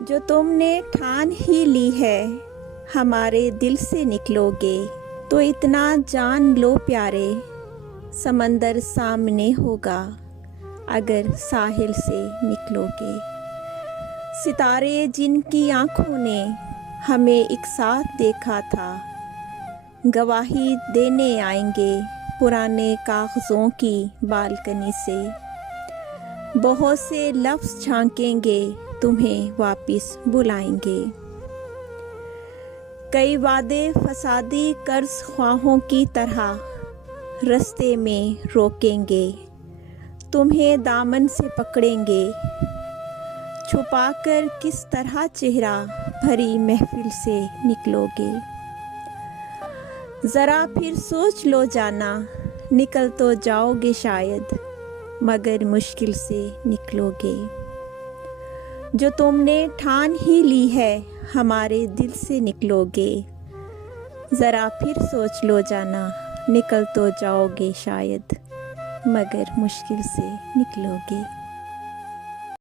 जो तुमने ठान ही ली है हमारे दिल से निकलोगे, तो इतना जान लो प्यारे, समंदर सामने होगा अगर साहिल से निकलोगे। सितारे जिनकी आँखों ने हमें एक साथ देखा था, गवाही देने आएंगे पुराने कागज़ों की बालकनी से। बहुत से लफ्ज़ झांकेंगे, तुम्हें वापस बुलाएंगे। कई वादे फसादी कर्ज ख्वाहों की तरह रास्ते में रोकेंगे, तुम्हें दामन से पकड़ेंगे। छुपाकर किस तरह चेहरा भरी महफिल से निकलोगे। ज़रा फिर सोच लो जाना, निकल तो जाओगे शायद, मगर मुश्किल से निकलोगे। जो तुमने ठान ही ली है हमारे दिल से निकलोगे। ज़रा फिर सोच लो जाना, निकल तो जाओगे शायद, मगर मुश्किल से निकलोगे।